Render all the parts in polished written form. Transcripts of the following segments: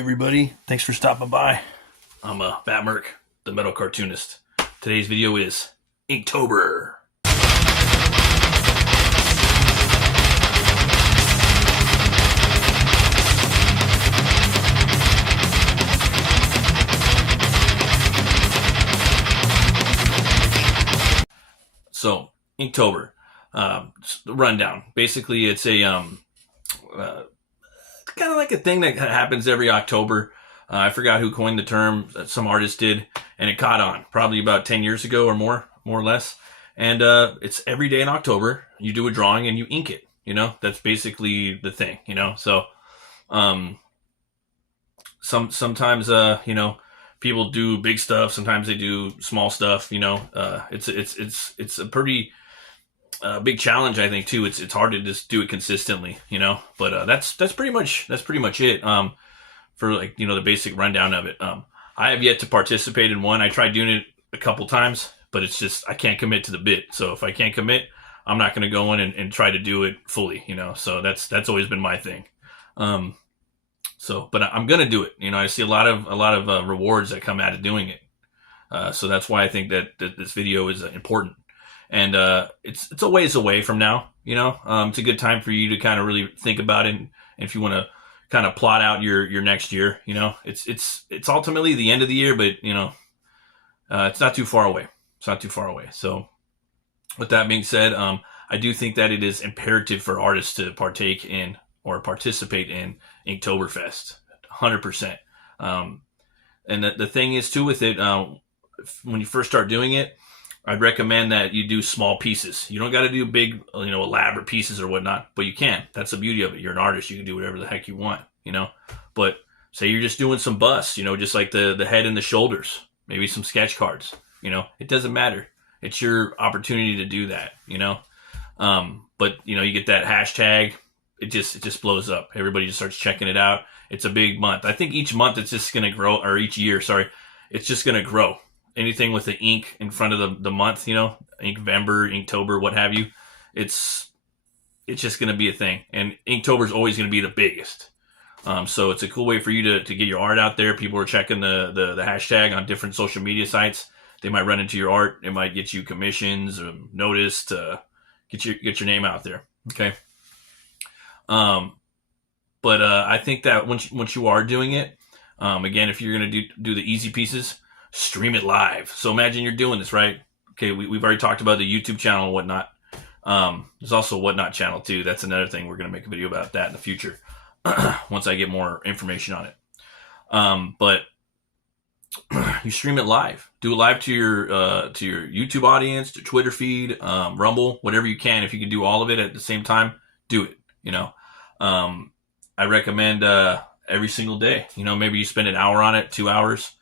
Everybody, thanks for stopping by. I'm BATTMURK, the metal cartoonist. Today's video is Inktober. So, Inktober, rundown. Basically, it's a kind of like a thing that happens every October. I forgot who coined the term. Some artist did, and it caught on probably about 10 years ago or more or less. And it's every day in October. You do a drawing and you ink it. You know, that's basically the thing. You know, so sometimes people do big stuff. Sometimes they do small stuff. You know, it's a pretty big challenge, I think, too. It's hard to just do it consistently, you know. But that's pretty much it. For like, you know, the basic rundown of it. I have yet to participate in one. I tried doing it a couple times, but it's just I can't commit to the bit. So if I can't commit, I'm not going to go in and try to do it fully, you know. So that's always been my thing. But I'm going to do it. You know, I see a lot of rewards that come out of doing it. So that's why I think that this video is important. And it's a ways away from now, you know. It's a good time for you to kind of really think about it. And if you want to kind of plot out your next year, you know, it's ultimately the end of the year, but you know, it's not too far away. It's not too far away. So with that being said, I do think that it is imperative for artists to partake in or participate in Inktoberfest, 100%. And the thing is too with it, when you first start doing it, I'd recommend that you do small pieces. You don't got to do big, you know, elaborate pieces or whatnot, but you can. That's the beauty of it. You're an artist. You can do whatever the heck you want, you know. But say you're just doing some busts, you know, just like the head and the shoulders, maybe some sketch cards, you know. It doesn't matter. It's your opportunity to do that, you know. But, you know, you get that hashtag, it just blows up. Everybody just starts checking it out. It's a big month. I think each month it's just going to grow, or each year, sorry, it's just going to grow. Anything with the ink in front of the month, you know, Inktober, Inktober, what have you, it's just going to be a thing. And Inktober is always going to be the biggest. So it's a cool way for you to get your art out there. People are checking the hashtag on different social media sites. They might run into your art. It might get you commissions or noticed, get your name out there. Okay. But I think that once you are doing it, again, if you're going to do the easy pieces, stream it live. So imagine you're doing this, right? Okay, we've already talked about the YouTube channel and whatnot. There's also a whatnot channel too. That's another thing. We're going to make a video about that in the future once I get more information on it. But you stream it live. Do it live to your YouTube audience, to Twitter feed, Rumble, whatever you can. If you can do all of it at the same time, do it. You know, I recommend every single day. You know, maybe you spend an hour on it, 2 hours.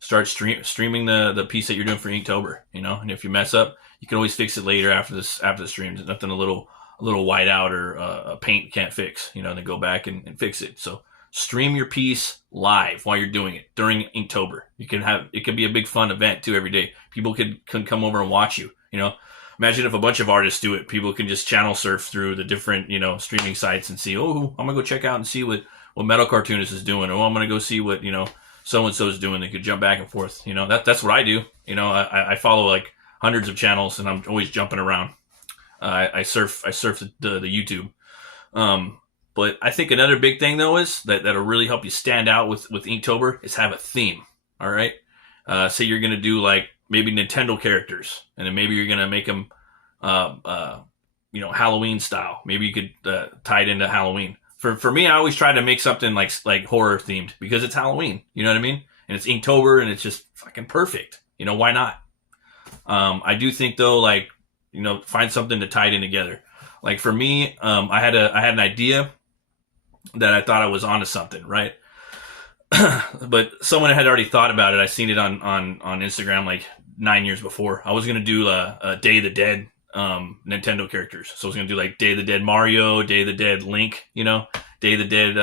Start streaming the piece that you're doing for Inktober, you know. And if you mess up, you can always fix it later after the stream. There's nothing a little whiteout or a paint can't fix, you know. Then go back and fix it. So stream your piece live while you're doing it during Inktober. It can be a big fun event too every day. People can come over and watch you. You know, imagine if a bunch of artists do it. People can just channel surf through the different, you know, streaming sites and see. Oh, I'm gonna go check out and see what Metal Cartoonist is doing. Oh, I'm gonna go see what, you know, so-and-so is doing. They could jump back and forth. You know, that's what I do. You know, I follow like hundreds of channels and I'm always jumping around. I surf the YouTube. But I think another big thing though is that'll really help you stand out with Inktober is have a theme. All right. Say you're going to do like maybe Nintendo characters and then maybe you're going to make them, you know, Halloween style. Maybe you could tie it into Halloween. For me, I always try to make something like horror themed because it's Halloween. You know what I mean? And it's Inktober and it's just fucking perfect. You know, why not? I do think though, like, you know, find something to tie it in together. Like for me, I had an idea that I thought I was onto something, right? But someone had already thought about it. I seen it on Instagram like 9 years before. I was gonna do a Day of the Dead Nintendo characters. So I was gonna do like Day of the Dead Mario, Day of the Dead Link, you know, Day of the Dead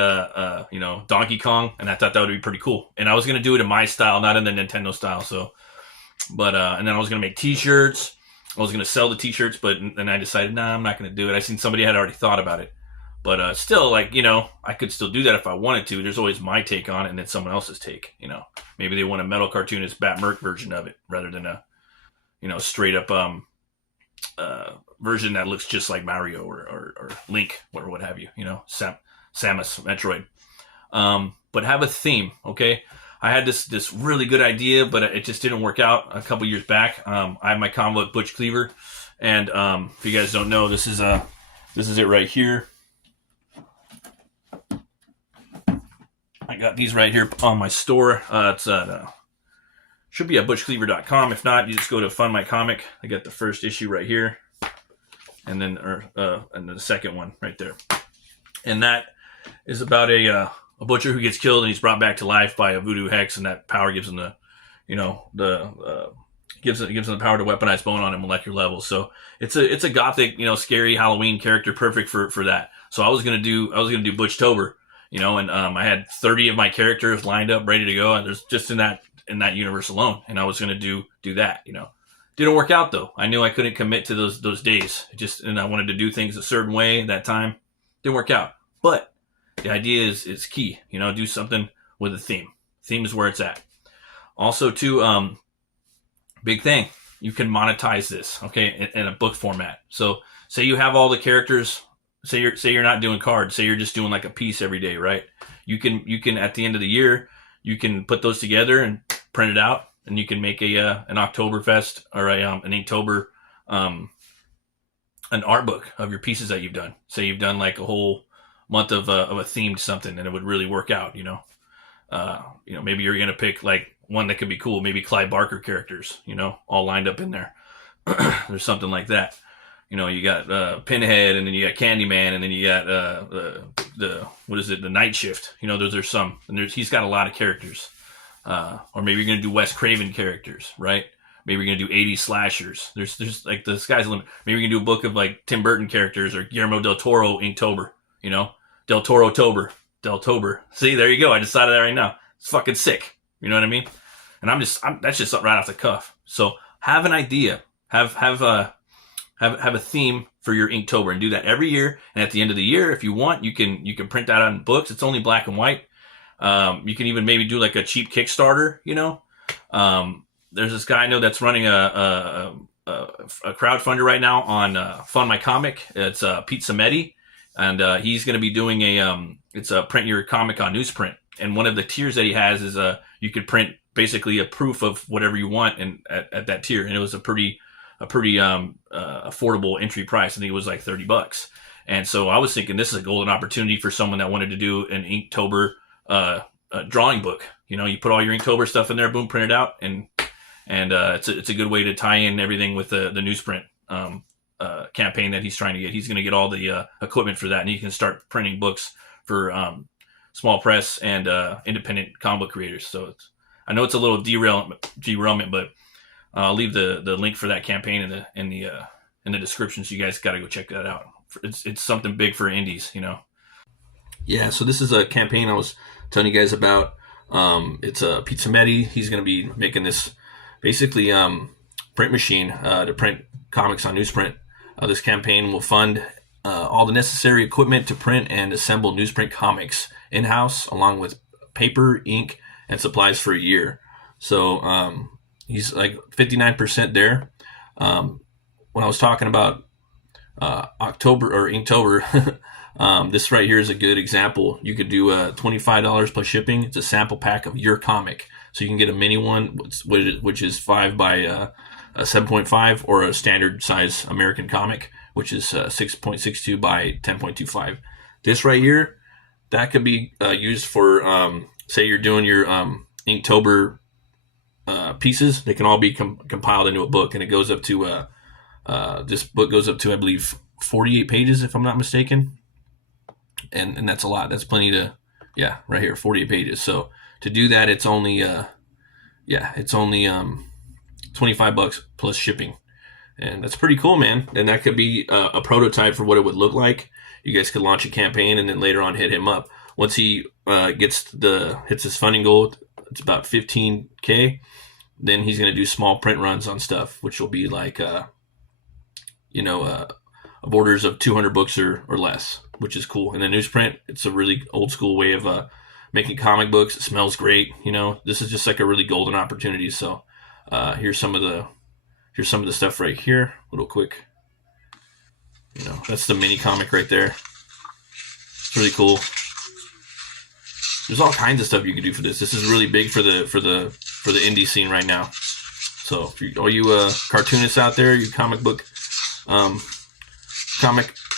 you know, Donkey Kong, and I thought that would be pretty cool. And I was gonna do it in my style, not in the Nintendo style. So, but and then I was gonna make T-shirts. I was gonna sell the T-shirts, but then I decided, nah, I'm not gonna do it. I seen somebody had already thought about it. But still, like, I could still do that if I wanted to. There's always my take on it and then someone else's take. Maybe they want a metal cartoonist BATTMURK version of it rather than a straight up version that looks just like Mario or Link or what have you. Samus Metroid. But have a theme, okay? I had this really good idea, but it just didn't work out a couple years back. I have my comic book Butch Cleaver, and if you guys don't know, this is it right here. I got these right here on my store. It's should be at butchcleaver.com. If not, you just go to Fund My Comic. I got the first issue right here, and then the second one right there, and that is about a butcher who gets killed and he's brought back to life by a voodoo hex, and that power gives him gives him the power to weaponize bone on a molecular level. So it's a gothic, scary Halloween character, perfect for that. So I was gonna do Butchtober, and I had 30 of my characters lined up, ready to go, and there's just in that universe alone, and I was gonna do that. Didn't work out though. I knew I couldn't commit to those days. And I wanted to do things a certain way at that time. Didn't work out, but the idea is key. Do something with a theme. Theme is where it's at. Also, too, big thing. You can monetize this, okay, in a book format. So, say you have all the characters. Say you're not doing cards. Say you're just doing like a piece every day, right? You can at the end of the year, you can put those together and print it out, and you can make an Oktoberfest or an Inktober, an art book of your pieces that you've done. Say you've done like a whole month of a themed something, and it would really work out. Maybe you're gonna pick like one that could be cool. Maybe Clive Barker characters, all lined up in there. There's something like that. You got Pinhead, and then you got Candyman, and then you got the Night Shift. Those are some, and he's got a lot of characters. Or maybe you're gonna do Wes Craven characters, right? Maybe you're gonna do 80s slashers. There's like the sky's the limit. Maybe you're gonna do a book of like Tim Burton characters or Guillermo del Toro Inktober. Del Toro-tober. See, there you go. I decided that right now. It's fucking sick. You know what I mean? And that's just something right off the cuff. So have an idea. Have a theme for your Inktober and do that every year. And at the end of the year, if you want, you can print that on books. It's only black and white. You can even maybe do like a cheap Kickstarter. There's this guy I know that's running a crowdfunder right now on Fund My Comic. It's Pete Simeti. And he's going to be doing it's a print your comic on newsprint. And one of the tiers that he has is you could print basically a proof of whatever you want at that tier. And it was a pretty affordable entry price. I think it was like $30. And so I was thinking this is a golden opportunity for someone that wanted to do an Inktober drawing book. You put all your Inktober stuff in there, boom, print it out, and it's a good way to tie in everything with the newsprint campaign that he's trying to get. He's going to get all the equipment for that, and he can start printing books for small press and independent comic book creators. So I know it's a little derailment, but I'll leave the link for that campaign in the description, so you guys got to go check that out. It's something big for indies, Yeah, so this is a campaign I was telling you guys about. It's a Pete Simeti. He's going to be making this basically print machine to print comics on newsprint. This campaign will fund all the necessary equipment to print and assemble newsprint comics in-house, along with paper, ink, and supplies for a year. So he's like 59% there. When I was talking about October or Inktober, this right here is a good example. You could do $25 plus shipping. It's a sample pack of your comic. So you can get a mini one, which is 5 by 7.5, or a standard size American comic, which is 6.62 by 10.25. This right here, that could be used for, say you're doing your Inktober pieces. They can all be compiled into a book, and it goes up to, this book goes up to, I believe, 48 pages, if I'm not mistaken. And that's a lot. That's plenty to, right here, 48 pages. So to do that, it's only, $25 plus shipping. And that's pretty cool, man. And that could be a prototype for what it would look like. You guys could launch a campaign and then later on hit him up. Once he hits his funding goal, it's about $15K. Then he's going to do small print runs on stuff, which will be like, orders of 200 books or less, which is cool. And then newsprint, it's a really old school way of making comic books. It smells great. You know, this is just like a really golden opportunity. So here's some of the stuff right here. A little quick. You know, that's the mini comic right there. It's really cool. There's all kinds of stuff you can do for this. This is really big for the indie scene right now. So if you, all you cartoonists out there, you comic book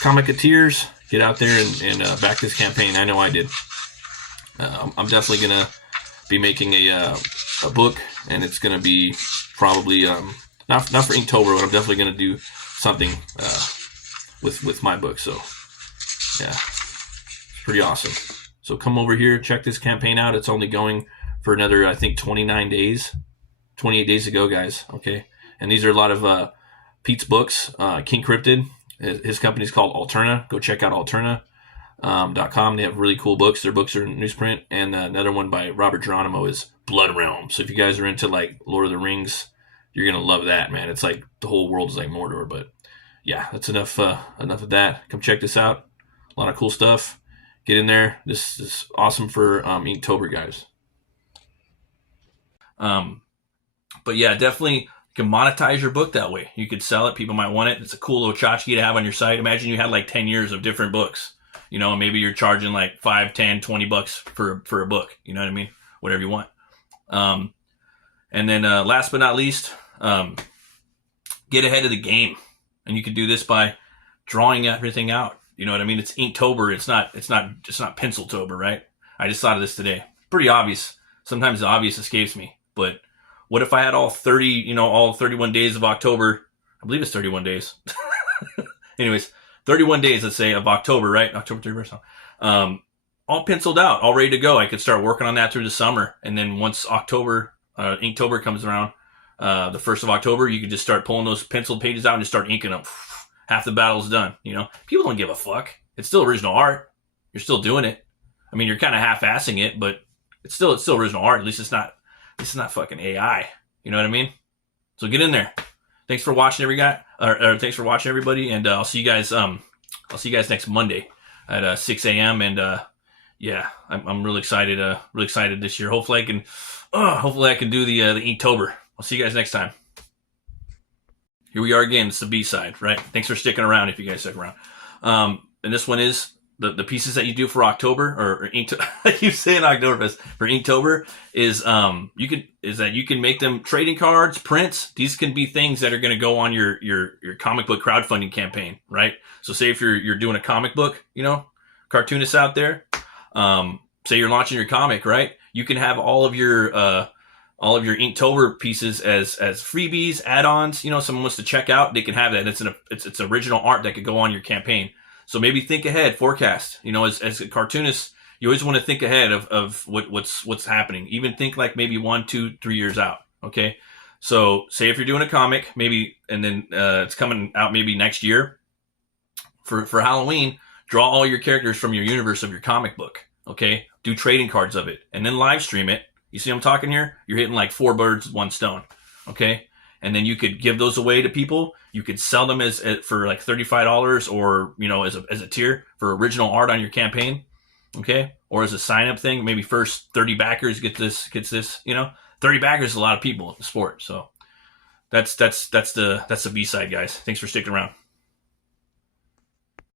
comicketeers, get out there and back this campaign. I know I did. I'm definitely gonna be making a book, and it's gonna be probably not for Inktober, but I'm definitely gonna do something with my book. So yeah, it's pretty awesome. So come over here, check this campaign out. It's only going for another, I think, 29 days. 28 days ago, guys. Okay, and these are a lot of Pete's books. King Cryptid, his company's called Alterna. Go check out Alterna.com. They have really cool books. Their books are in newsprint. And another one by Robert Geronimo is Blood Realm. So if you guys are into like Lord of the Rings, you're gonna love that, man. It's like the whole world is like Mordor. But yeah, that's enough of that. Come check this out. A lot of cool stuff. Get in there. This is awesome for Inktober, guys. But yeah, definitely you can monetize your book that way. You could sell it. People might want it. It's a cool little tchotchke to have on your site. Imagine you had like 10 years of different books, you know, maybe you're charging like 5, 10, 20 bucks for a book. You know what I mean? Whatever you want. And then last but not least, get ahead of the game. And you could do this by drawing everything out. You know what I mean? It's Inktober. It's not Penciltober, right? I just thought of this today. Pretty obvious. Sometimes the obvious escapes me, but what if I had all 31 days of October? I believe it's 31 days. Anyways, 31 days, let's say, of October, right? October 31st. All penciled out, all ready to go. I could start working on that through the summer. And then once Inktober comes around, the 1st of October, you could just start pulling those penciled pages out and just start inking them. Half the battle's done, you know? People don't give a fuck. It's still original art. You're still doing it. I mean, you're kind of half-assing it, but it's still original art. At least it's not fucking AI. You know what I mean? So get in there. Thanks for watching, thanks for watching, everybody. And I'll see you guys next Monday at 6 a.m. And yeah, I'm really excited. Really excited this year. Hopefully I can do the Inktober. I'll see you guys next time. Here we are again. It's the B-side, right? Thanks for sticking around. If you guys stick around, and this one is. The pieces that you do for October or Inktober, I keep saying October, for Inktober is you can make them trading cards, prints. These can be things that are going to go on your comic book crowdfunding campaign, right? So say if you're doing a comic book, you know, cartoonists out there, say you're launching your comic, right? You can have all of your Inktober pieces as freebies, add-ons. You know, someone wants to check out, they can have that. It's original art that could go on your campaign. So maybe think ahead, forecast. You know, as a cartoonist, you always want to think ahead of what's happening. Even think like maybe 1, 2, 3 years out. Okay. So say if you're doing a comic, maybe, and then it's coming out maybe next year for Halloween, draw all your characters from your universe of your comic book. Okay. Do trading cards of it and then live stream it. You see what I'm talking here? You're hitting like 4 birds with 1 stone. Okay. And then you could give those away to people. You could sell them as for like $35, or you know, as a tier for original art on your campaign, okay? Or as a sign up thing, maybe first 30 backers gets this. You know, 30 backers is a lot of people in the sport. So that's the B-side, guys. Thanks for sticking around.